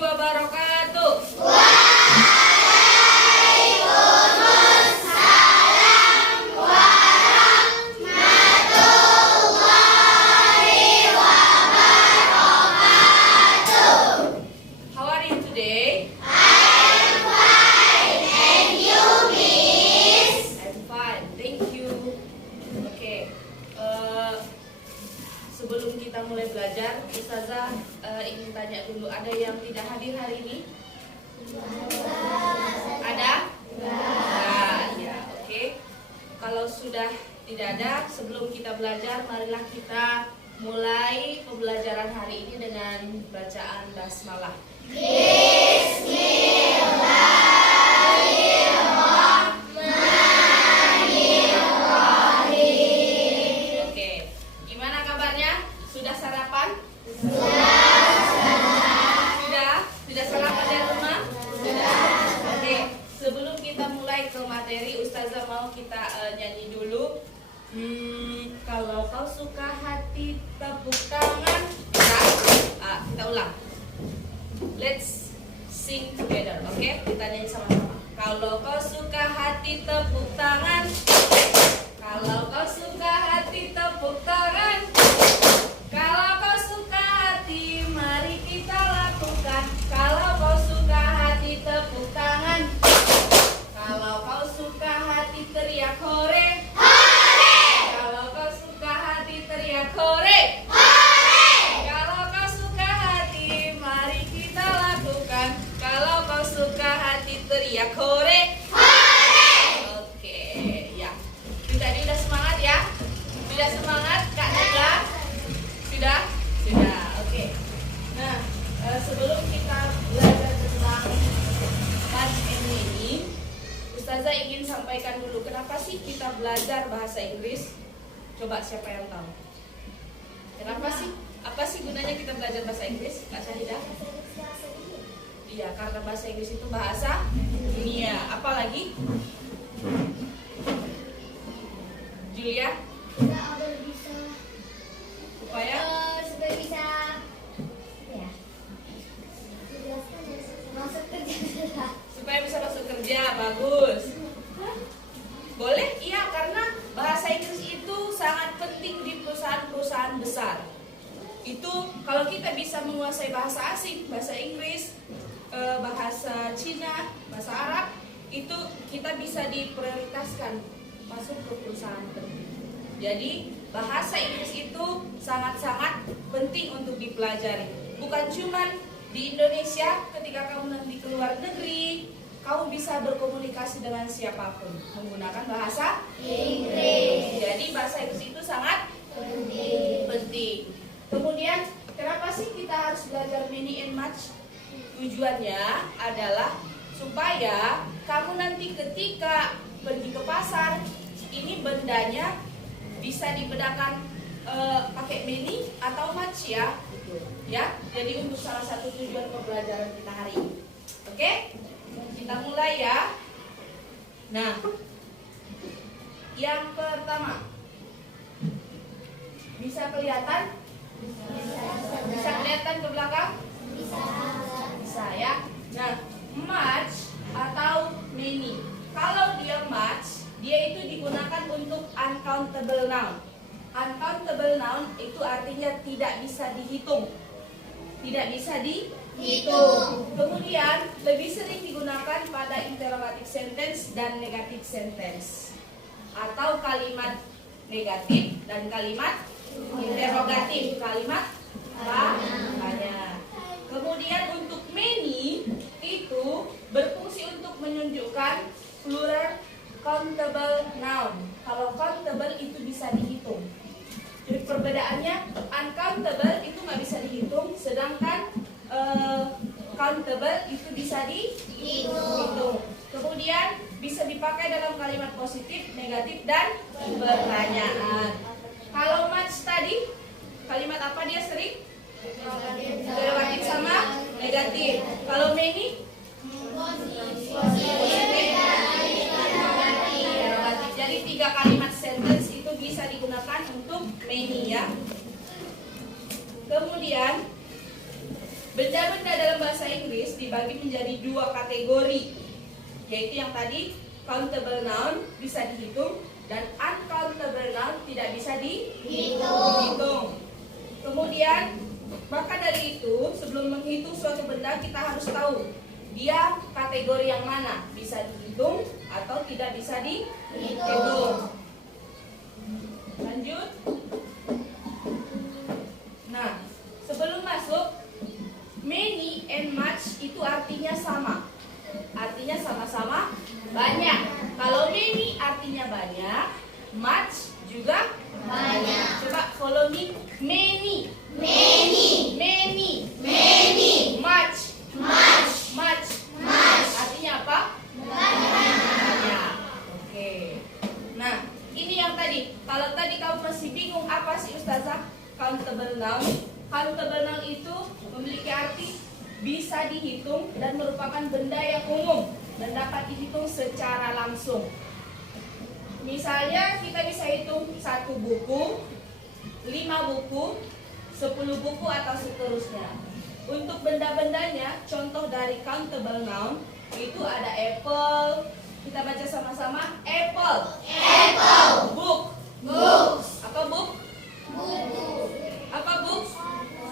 wabarakatuh. How are you today? I'm fine, thank you. Oke, sebelum kita mulai belajar, Ustazah ingin tanya dulu, ada yang tidak hadir hari ini? Ada? Nah, ya, oke. Kalau sudah tidak ada, sebelum kita belajar, marilah kita mulai pembelajaran hari ini dengan bacaan basmalah. Oke, gimana kabarnya? Sudah sarapan? Sudah sarapan di rumah? Sudah. Oke, sebelum kita mulai ke materi, Ustazah mau kita nyanyi dulu. Kalau kau suka hati, tepuk tangan. Kita ulang. Let's sing together, oke? Kita nyanyi sama-sama. Kalau kau suka hati, tepuk tangan. Kalau kau suka hati, tepuk tangan. Kalau kau suka hati, mari kita lakukan. Kalau kau suka hati, tepuk tangan. Kalau kau suka hati, teriak hore. Kalau kau suka hati, teriak hore. Kalau kau suka hati, mari kita lakukan. Kalau kau suka hati, teriak hore. Oke, ya. Sudah semangat ya? Sudah semangat, Kak Nabila? Sudah? Sudah, oke. Nah, sebelum kita belajar tentang match and meaning, Ustazah ingin sampaikan dulu kenapa sih kita belajar bahasa Inggris. Coba siapa yang tahu? Kenapa sih? Apa sih gunanya kita belajar bahasa Inggris, Kak Syahidah? Iya, karena bahasa Inggris itu bahasa dunia. Apalagi? Julia? Supaya bisa masuk kerja, bagus. Boleh? Iya, karena bahasa Inggris itu sangat penting di perusahaan-perusahaan besar. Itu kalau kita bisa menguasai bahasa asing, bahasa Inggris, bahasa Cina, bahasa Arab, itu kita bisa diprioritaskan masuk ke perusahaan penting. Jadi bahasa Inggris itu sangat-sangat penting untuk dipelajari. Bukan cuma di Indonesia, ketika kamu nanti keluar negeri, kamu bisa berkomunikasi dengan siapapun menggunakan bahasa Inggris. Jadi bahasa Inggris itu sangat penting. Kemudian kenapa sih kita harus belajar mini and match? Tujuannya adalah supaya kamu nanti ketika pergi ke pasar, ini bendanya bisa dibedakan pakai mini atau match ya. Ya, jadi untuk salah satu tujuan pembelajaran kita hari ini. Oke? Kita mulai ya. Nah, yang pertama, bisa kelihatan? Bisa kelihatan ke belakang? Bisa ya. Nah, match atau many. Kalau dia match, dia itu digunakan untuk uncountable noun. Uncountable noun itu artinya tidak bisa dihitung. Tidak bisa dihitung. Kemudian lebih sering digunakan pada interrogative sentence dan negative sentence, atau kalimat negatif dan kalimat interrogatif, kalimat tanya. Kemudian untuk many itu berfungsi untuk menunjukkan plural countable noun. Kalau countable itu bisa dihitung. Jadi perbedaannya, uncountable itu nggak bisa dihitung, sedangkan countable itu bisa dihitung. Kemudian bisa dipakai dalam kalimat positif, negatif, dan pertanyaan. Kalau match tadi, kalimat apa dia sering? Interrogatif sama negatif. Kalau many? Interrogatif. Jadi 3 kalimat sentence itu bisa digunakan untuk many ya. Kemudian Benda-benda dalam bahasa Inggris dibagi menjadi dua kategori, yaitu yang tadi countable noun bisa dihitung dan uncountable noun tidak bisa dihitung. Kemudian maka dari itu sebelum menghitung suatu benda kita harus tahu dia kategori yang mana, bisa dihitung atau tidak bisa dihitung. Lanjut. Nah, sebelum masuk, many and much itu artinya sama. Artinya sama-sama banyak. Kalau many artinya banyak, much juga banyak. Coba follow me. Many. Many. Many. Many. Much. Much. Much. Much. Artinya apa? Banyak. Oke. Nah, ini yang tadi. Kalau tadi kamu masih bingung apa sih Ustazah countable noun? Countable noun itu memiliki arti bisa dihitung dan merupakan benda yang umum dan dapat dihitung secara langsung. Misalnya kita bisa hitung 1 buku, 5 buku, 10 buku atau seterusnya. Untuk benda-bendanya, contoh dari countable noun itu ada apple. Kita baca sama-sama, apple. Apple. Book. Books. Apa book? Buku. Apa books?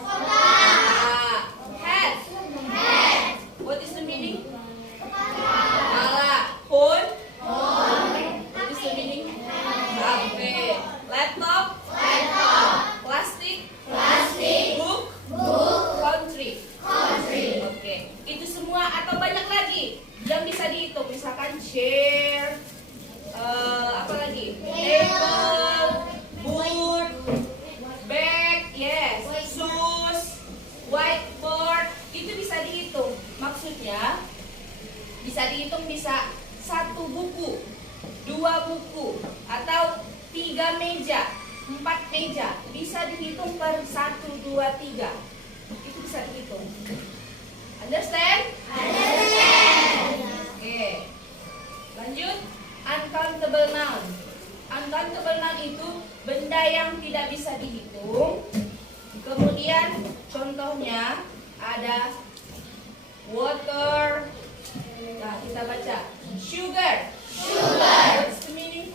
Hat. Hat. What is the meaning? Kepala. Phone. What is the meaning? HP. Laptop. Laptop. Plastic. Plastic. Book. Book. Country. Country. Oke. Itu semua atau banyak lagi yang bisa dihitung. Misalkan chair. Apa lagi? Table. Board. Bag. Yes. Shoes. Whiteboard. Itu bisa dihitung. Maksudnya bisa dihitung bisa 1 buku, 2 buku, atau 3 meja, 4 meja. Bisa dihitung per 1, 2, 3. Itu bisa dihitung. Understand? Understand. Oke. Lanjut. Uncountable noun. Uncountable noun itu benda yang tidak bisa dihitung. Kemudian contohnya ada water. Nah, kita baca sugar. Sugar. What's the meaning?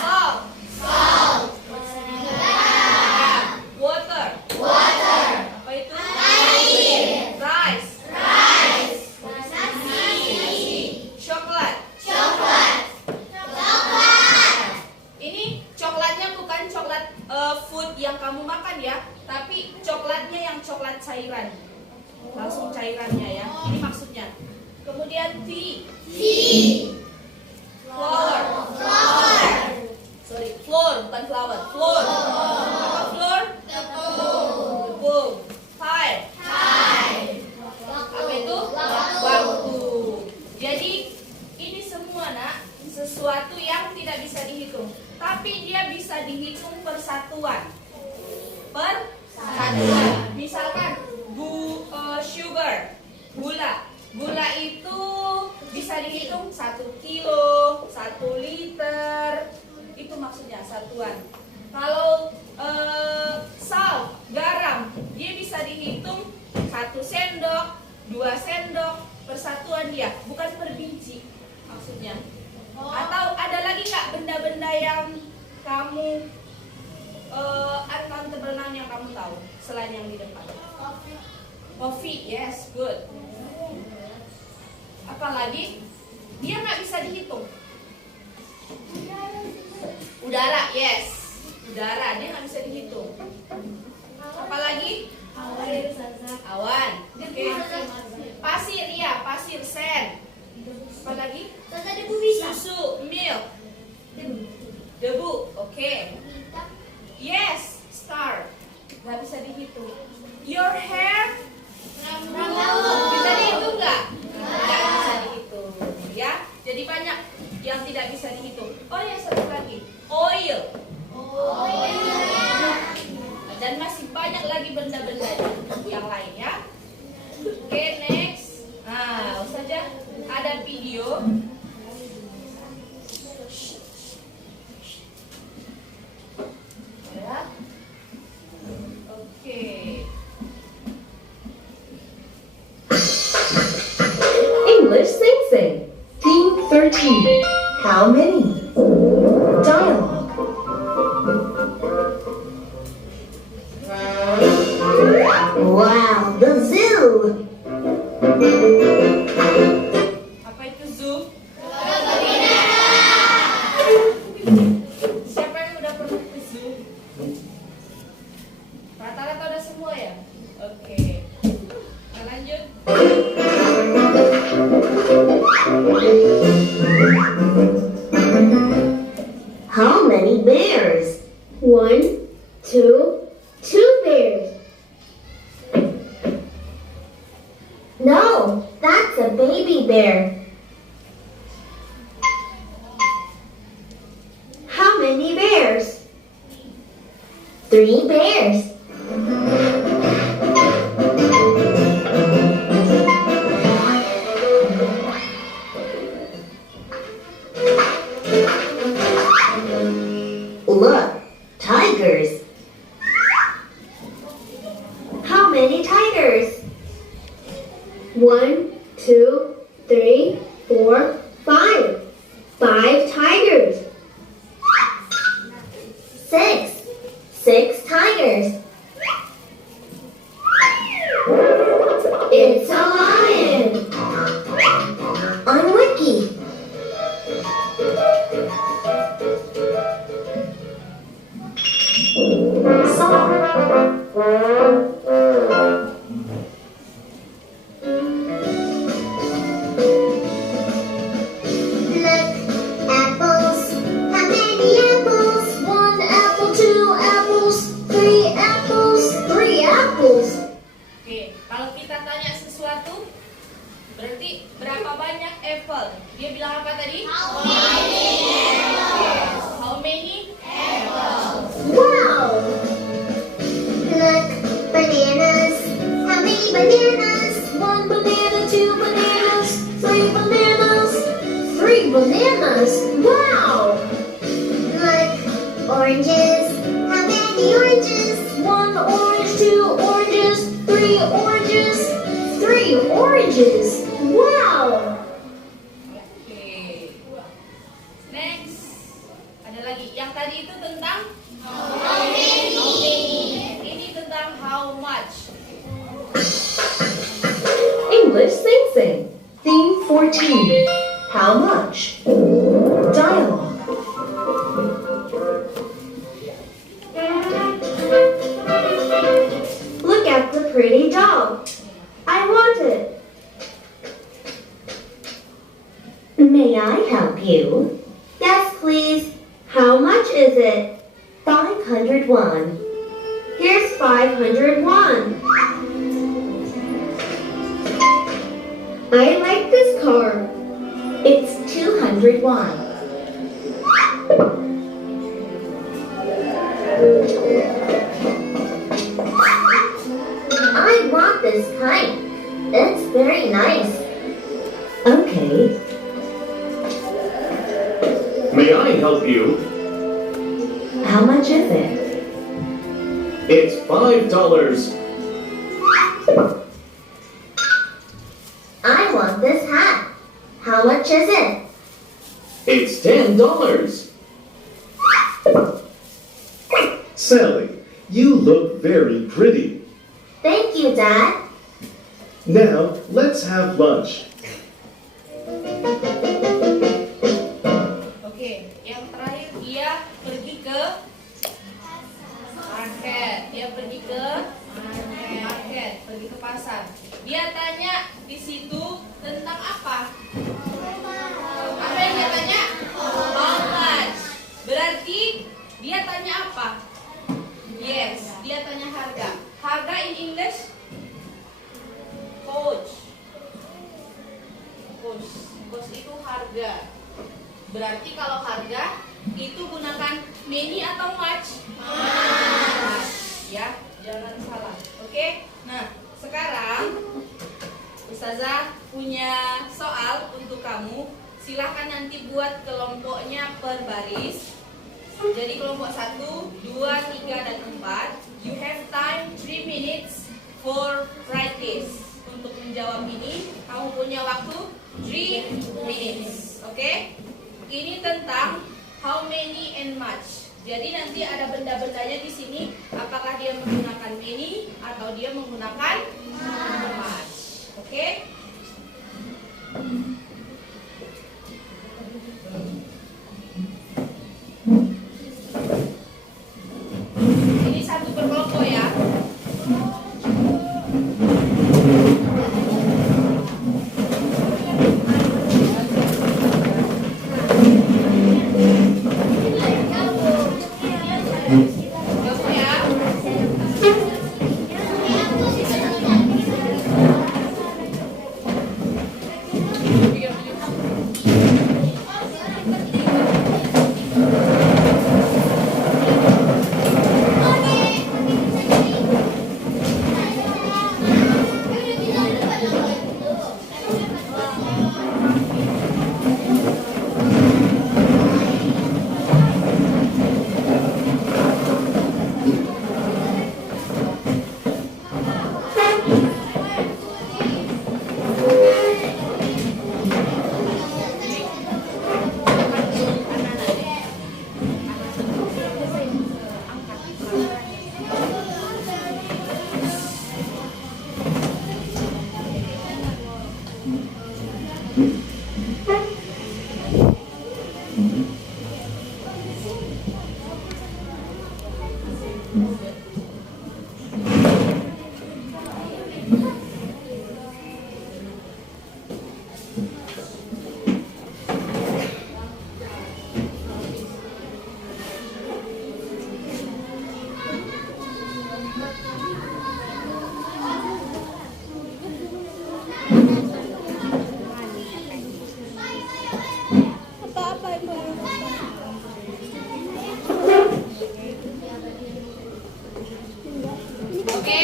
Salt. Salt. What's the meaning? Water. Water. Apa itu? Air. Rice. Rice. What's the meaning? Coklat. Coklat. Coklat. Ini coklatnya bukan coklat food yang kamu makan ya, tapi coklatnya yang coklat cairan. Langsung cairannya ya. Ini maksudnya. Kemudian tea. Tea. Flower. Flower. Sorry, floor bukan flower. Floor. Apa floor? Tepung. Tile. Tile. Apa itu? Bangku. Jadi ini semua nak sesuatu yang tidak bisa dihitung, tapi dia bisa dihitung persatuan. Persatuan. Misalkan sugar, gula. Gula itu bisa dihitung 1 kilo, 1 liter. Itu maksudnya satuan. Kalau salt, garam, dia bisa dihitung 1 sendok, 2 sendok, persatuan dia, bukan per biji maksudnya. Atau ada lagi kak benda-benda yang kamu uncountable noun yang kamu tahu selain yang di depan? Coffee, yes, good. Apalagi dia nggak bisa dihitung. Udara, yes, udara dia nggak bisa dihitung. Apalagi awan. Oke. Pasir, ya, pasir, sand. Apalagi susu, milk, debu. Oke. Yes, star. Nggak bisa dihitung. Your hair bisa dihitung nggak? Nggak bisa dihitung, ya. Jadi banyak yang tidak bisa dihitung. Oh ya, satu lagi, oil. Dan masih banyak lagi benda-benda yang lain ya. Oke, next. Nah, saja ada video. Ya. Oke. How many? Dialogue. Wow, the zoo! Apa itu zoo? Siapa yang udah pernah ke zoo? Rata-rata udah semua ya? Oke. Kita lanjut. How many bears? 1, 2, 2 bears. No, that's a baby bear. How many bears? 3 bears. Look, tigers. How many tigers? 1, 2, 3, 4, 5. 5 tigers. 6 tigers. It's a lion. On Wiki. Song. Look, apples. How many apples? 1 apple, 2 apples, 3 apples, 3 apples. Oke, kalau kita tanya sesuatu, berarti berapa banyak apple? Dia bilang apa tadi? How many apples? How many? Wow! Look, bananas. How many bananas? 1 banana, 2 bananas, 3 bananas, 3 bananas. Wow! Look, oranges. How many oranges? 1 orange, 2 oranges, 3 oranges, 3 oranges. Wow! Oke. Next. Ada lagi. Yang tadi itu tentang how many. Ini tentang how much. English Sing Sing. Theme 14. How much? Dialogue. Look at the pretty dog. I want it. May I help you? Yes, please. How much is it? 501. Here's 501. I like this car. It's 201. I want this kite. It's very nice. Okay. May I help you? How much is it? It's $5. I want this hat. How much is it? It's $10. Sally, you look very pretty. Thank you, Dad. Now, let's have lunch. Oke, yang terakhir dia pergi ke market. Dia pergi ke market, pergi ke pasar. Dia tanya di situ tentang apa? Apa yang dia tanya? How much. Berarti dia tanya apa? Yes, dia tanya harga. Harga in English? Coach. Coach itu harga. Berarti kalau harga itu gunakan many atau much? Much. Ya, jangan salah. Oke. Nah, sekarang Ustazah punya soal untuk kamu. Silahkan nanti buat kelompoknya per baris. Jadi kelompok 1, 2, 3, dan 4. You have time 3 minutes for write this. Untuk menjawab ini, kamu punya waktu 3 minutes. Oke? Ini tentang how many and much. Jadi nanti ada benda-bendanya di sini. Apakah dia menggunakan many atau dia menggunakan much. Oke? Ini satu berkelompok ya. Kelompok ya. Oke,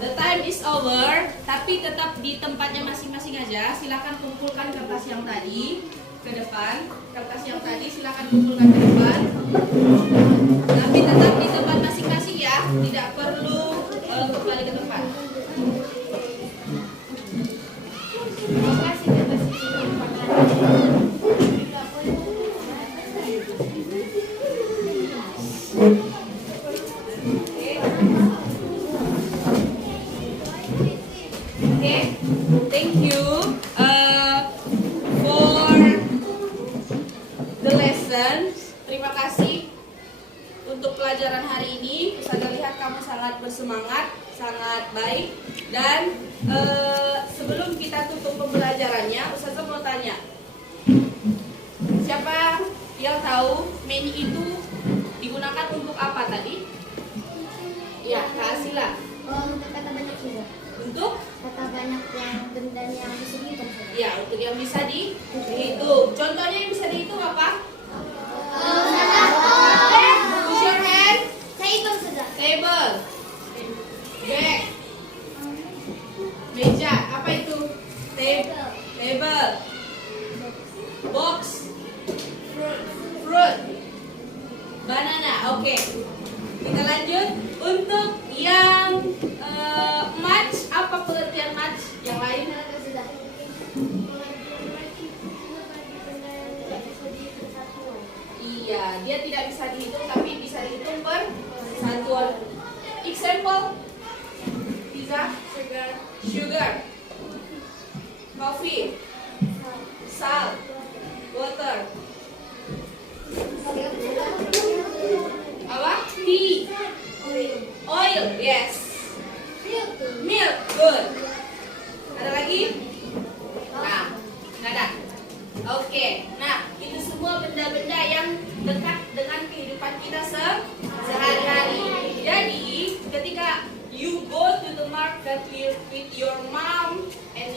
the time is over, tapi tetap di tempatnya masing-masing aja. Silakan kumpulkan kertas yang tadi ke depan. Kertas yang tadi silakan kumpulkan ke depan. Tapi tetap di tempat masing-masing ya, tidak perlu kembali ke tempat. Okay, thank you for the lesson. Terima kasih untuk pelajaran hari ini. Ustazah lihat kamu sangat bersemangat, sangat baik. Dan sebelum kita tutup pembelajarannya, Ustazah mau tanya, siapa yang tahu menu itu digunakan untuk apa tadi? Ya, kasih lah. Untuk kata banyak juga. Untuk Kata banyak yang benda yang bisa dihitung. ya, untuk yang bisa dihitung. Contohnya yang bisa dihitung apa? Push your hand. Table sudah. Table. Bag. Meja. Apa itu? Table. Box. Fruit. Banana. Oke. Kita lanjut. Untuk yang much, apa pengertian much? Yang lain? Sudah. Iya, dia tidak bisa dihitung tapi bisa dihitung per satuan. Example: pizza, sugar, coffee, salt, water. Apa? Tea, oil, yes. Milk, good. Ada lagi? Nah, nggak ada. Oke, nah itu semua benda-benda yang dekat dengan kehidupan kita sehari-hari. Jadi ketika you go to the market with your mom and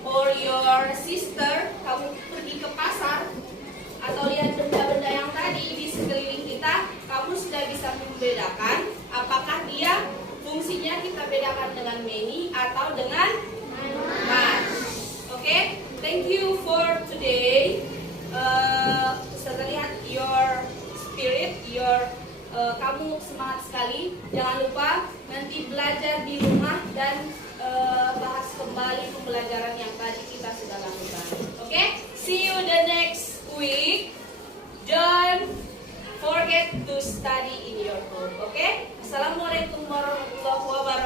or your sister, kamu pergi ke pasar atau lihat benda-benda yang tadi di sekeliling kita, kamu sudah bisa membedakan apakah dia fungsinya kita bedakan dengan many atau dengan much. Oke, thank you for today. Ustazah lihat your spirit, kamu semangat sekali. Jangan lupa nanti belajar di rumah dan bahas kembali pembelajaran yang tadi kita sudah lakukan. Oke, see you the next week. forget to study in your home. Okay? Assalamualaikum warahmatullahi wabarakatuh.